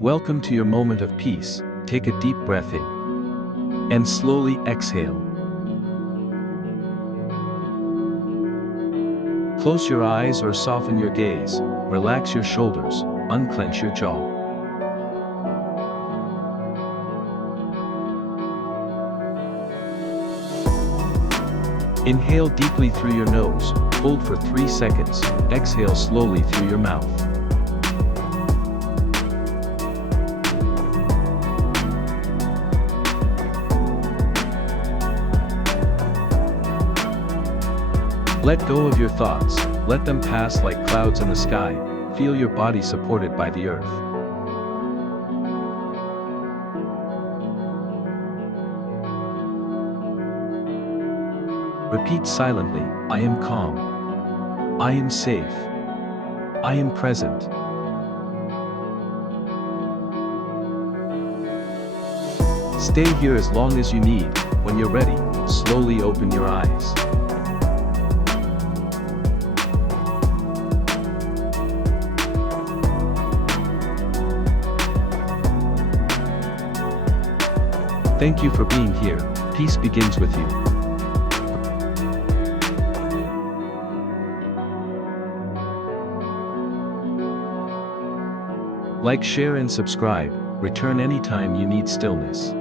Welcome to your moment of peace. Take a deep breath in and slowly exhale. Close your eyes or soften your gaze, relax your shoulders, unclench your jaw. Inhale deeply through your nose, hold for 3 seconds, exhale slowly through your mouth. Let go of your thoughts, let them pass like clouds in the sky, feel your body supported by the earth. Repeat silently, I am calm. I am safe. I am present. Stay here as long as you need. When you're ready, slowly open your eyes. Thank you for being here. Peace begins with you. Like, share and subscribe. Return anytime you need stillness.